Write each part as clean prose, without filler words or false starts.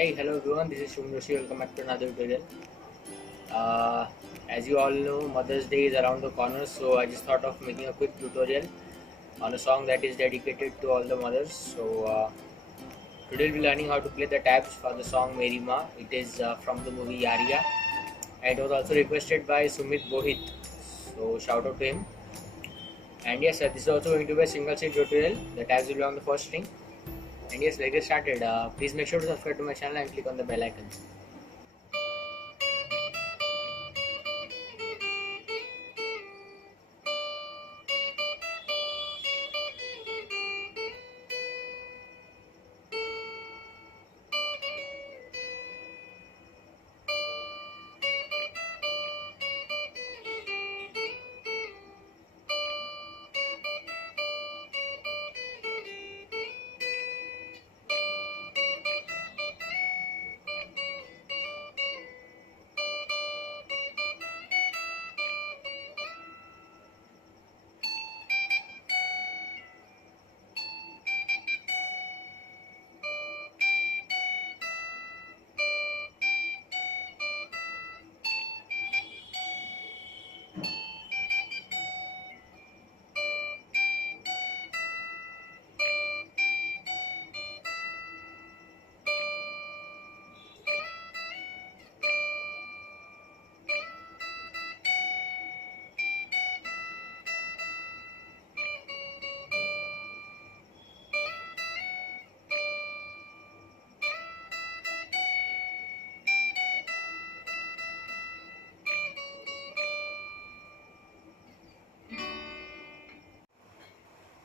Hey, hello everyone, this is Shubham Joshi. Welcome back to another tutorial. Uh, as you all know, Mother's Day is around the corner, so I just thought of making a quick tutorial on a song that is dedicated to all the mothers. Today we'll be learning how to play the tabs for the song Meri Maa. It is from the movie Yaariyan, and it was also requested by Sumit Bohit. So shout out to him. And yes, this is also going to be a single string tutorial. The tabs will be on the first string. And yes, let's get started. Please make sure to subscribe to my channel and click on the bell icon.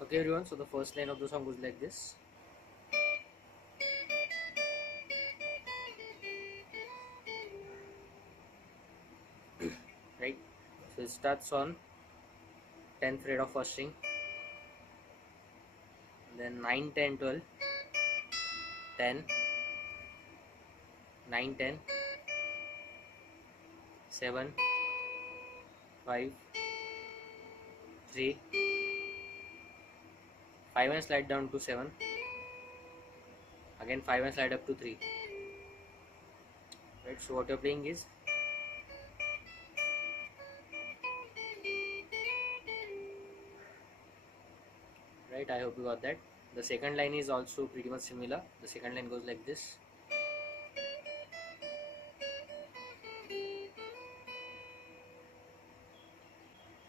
Okay everyone, so the first line of the song goes like this. Right? So it starts on 10th fret of first string, then 9, 10, 12, 10, 9, 10, 7, 5, 3, 5 and slide down to 7, again 5 and slide up to 3. Right? So what you're playing is right. I hope you got that. The second line is also pretty much similar. The second line goes like this.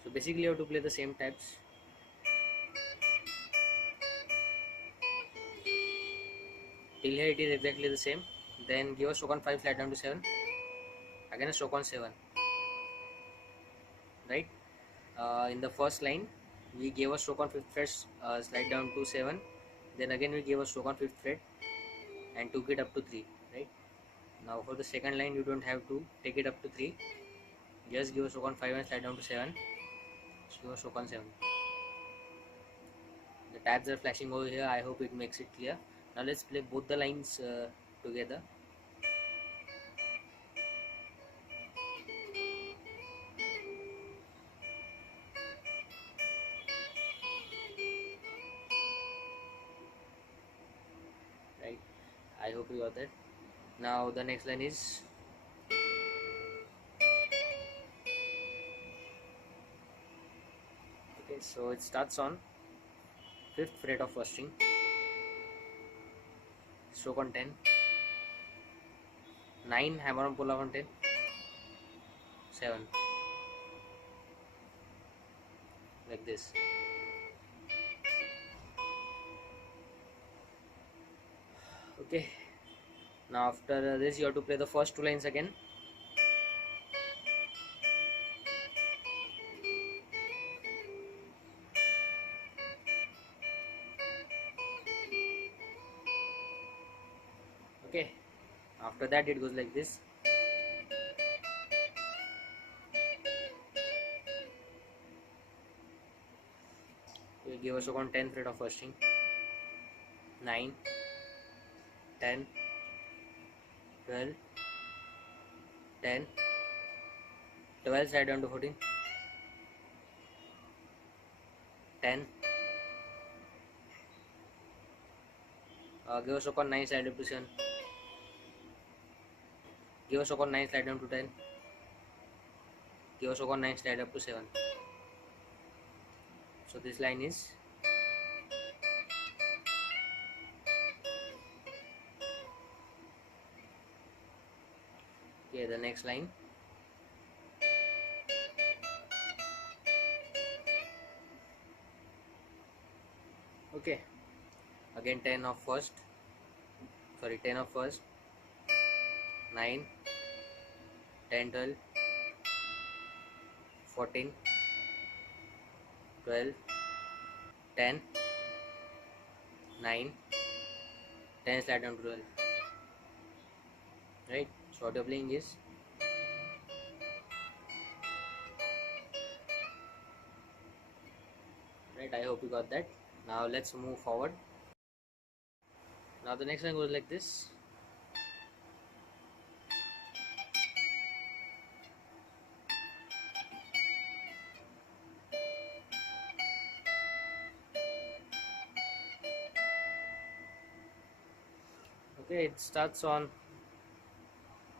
So basically you have to play the same tabs. Till here it is exactly the same. Then give a stroke on 5, slide down to 7, again a stroke on 7. Right? In the first line we gave a stroke on 5th fret, slide down to 7, then again we gave a stroke on 5th fret and took it up to 3. Right? Now for the second line you don't have to take it up to 3, just give a stroke on 5 and slide down to 7, just give a stroke on 7. The tabs are flashing over here. I hope it makes it clear. Now let's play both the lines together. Right? I hope you got that. Now the next line is okay. So it starts on 5th fret of first string, stroke on 10, 9 hammer on pull off on 10, 7, like this. Okay. Now after this you have to play the first two lines again. Okay. After that it goes like this. We give a stroke on 10th fret of first string, 9, 10, 12, 10, 12 slide down to 14, 10, give a stroke on 9 slide up to 7, Give us score 9, slide down to 10. Give us score 9, slide up to 7. So this line is okay. The next line. Okay. Again 10 of first. Sorry, 10 of first. 9, 10, 12, 14, 12, 10, 9, 10 slide down to 12. Right? So what you're playing is right. I hope you got that. Now let's move forward. Now the next one goes like this. Okay, it starts on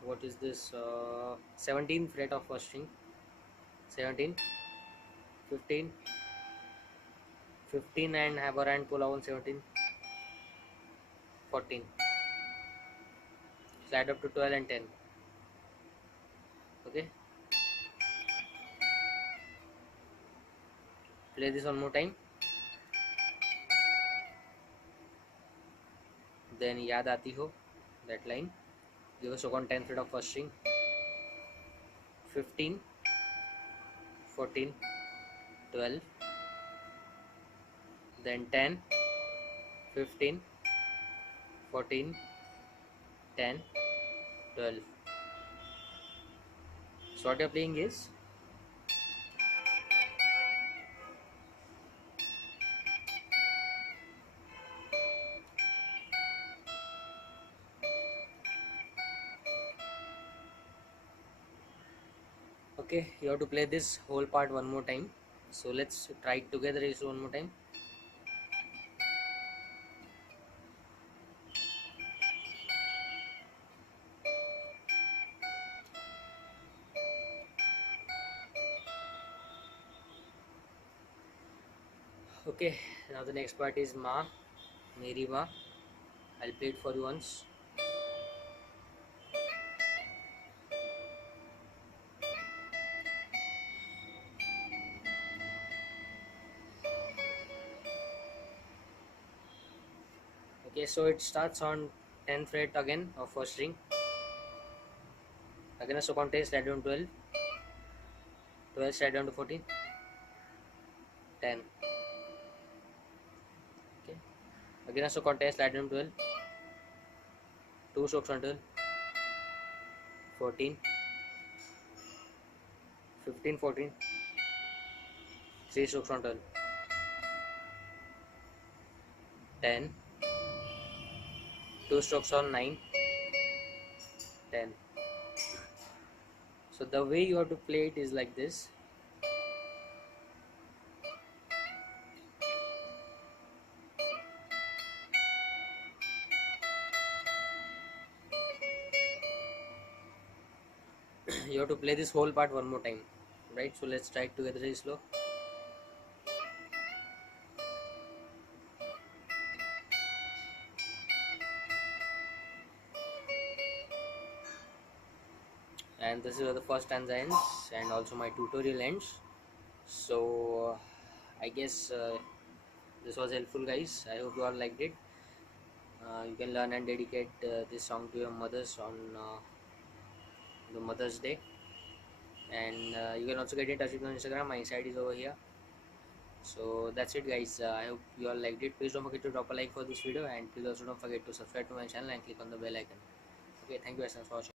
what is this 17th fret of first string. 17, 15, 15 and hammer and pull on 17, 14, slide up to 12 and 10. Okay, play this one more time. Then याद आती हो, that line. Give us on 10th fret of first string. 15, 14, 12, then 10, 15, 14, 10, 12. So what you're playing is okay. You have to play this whole part one more time. So let's try it together one more time. Okay, now the next part is Ma, Meri Maa. I'll play it for you once. Okay, so it starts on 10th fret again of first string. Again a second taste, slide down 12, 12 slide down to 14, 10. Okay, again a second taste, slide down 12, 2 strokes on 12, 14, 15, 14, 3 strokes on 12, 10, 2 strokes on 9, 10. So the way you have to play it is like this. You have to play this whole part one more time, right? So let's try it together very slow. And this is where the first stanza ends and also my tutorial ends. So I guess this was helpful, guys. I hope you all liked it. You can learn and dedicate this song to your mothers on the Mother's Day. And you can also get in touch with me on Instagram. My site is over here. So that's it, guys. I hope you all liked it. Please don't forget to drop a like for this video, and please also don't forget to subscribe to my channel and click on the bell icon. Okay, thank you guys for watching.